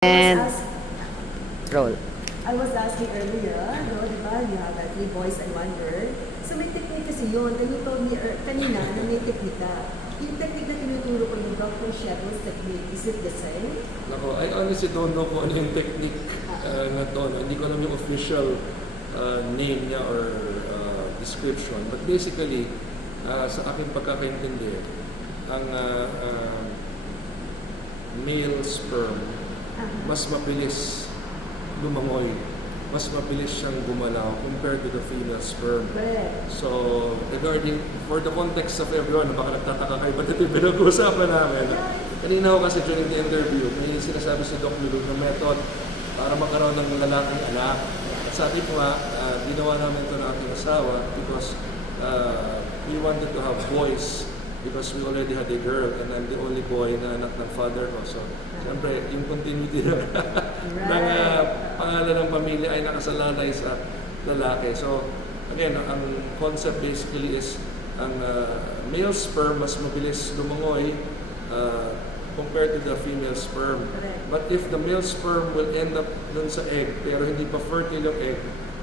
And ask, roll. I was asking earlier, no, di ba, you have 3 boys and 1 girl. So may technique kasi yun. Then you told me kanina na may technique ka. Yung technique na tinuturo ko yung Dr. Sheppard's technique, is it the same? Nako, I honestly don't know kung ano yung technique na to. No? Hindi ko alam yung official name niya or description. But basically, sa aking pagkakaintindi, ang male sperm mas mabilis lumangoy, mas mabilis siyang gumalaw compared to the female sperm. Correct. So, regarding, for the context of everyone, baka nagtataka kayo, ba't ito yung pinag-uusapan namin? Kanina ako kasi during the interview, may sinasabi si Doc Lulu na method para magkaroon ng lalaking anak. At sabi ko nga, ginawa namin ito ng aking asawa because we wanted to have boys because we already had a girl and I'm the only boy na anak ng father ko. So, siyempre, yung continuity ng pangalan ng pamilya ay nakasalalay sa lalaki. So, again, ang concept basically is ang male sperm mas mabilis lumangoy compared to the female sperm. But if the male sperm will end up dun sa egg pero hindi pa fertile yung egg,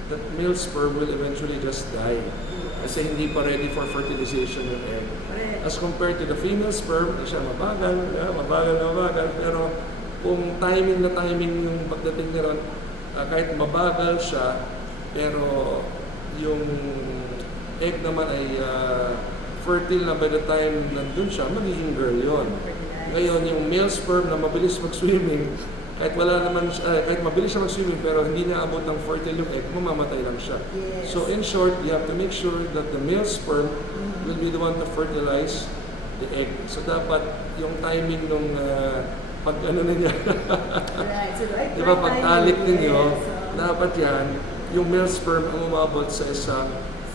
that male sperm will eventually just die. Kasi hindi pa ready for fertilization yung egg. As compared to the female sperm, siya mabagal, pero kung timing na timing yung pagdating niya ron, kahit mabagal siya, pero yung egg naman ay fertile na by the time nandun siya, magiging girl yun. Ngayon, yung male sperm na mabilis mag-swimming, kahit kahit mabilis siya mag-swimming pero hindi niya abot ng fertile yung egg, mamamatay lang siya. Yes. So in short, you have to make sure that the male sperm will be the one to fertilize the egg. So dapat yung timing nung pag ano niya, Right. So, right, di ba pag talik ninyo, yes, dapat yan, yung male sperm ang umabot sa isang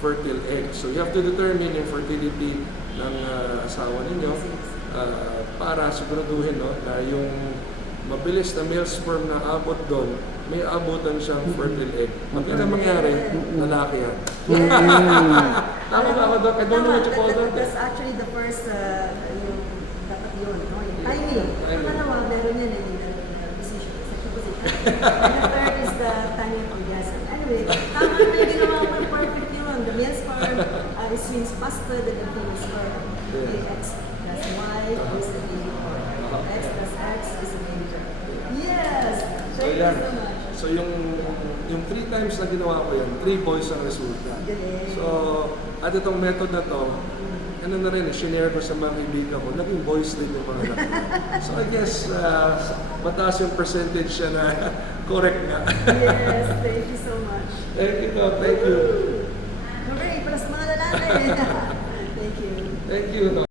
fertile egg. So you have to determine yung fertility ng asawa ninyo para siguraduhin na yung mabilis na male sperm na abot doon, may abutan siyang fertile egg. Pag ano mangyari, lalaki yan. Tama ba ako, Doc? I don't know what you call that. That's actually the first, yung dapat yun, no? Yung timing. Pangalawa, meron yan in the position, sexual position. And the third is the timing of orgasm. Anyway, tama na yung ginawa mo, perfect yun. The male sperm swims faster than the female sperm. Okay, X plus Y is the baby horn. X plus X is the baby girl. Yes! Thank you so much. So yung 3 times na ginawa ko yan, 3 boys ang resulta. Galing. So, at itong method na to, ano na rin, sinare ko sa mga kaibigan ko, naging boys din yung mga anak. So I guess, mataas yung percentage siya na correct nga. Yes, thank you so much. Thank you, Doc. Thank you. Hooray, plus mga lalaki. Thank you. Thank you, Doc.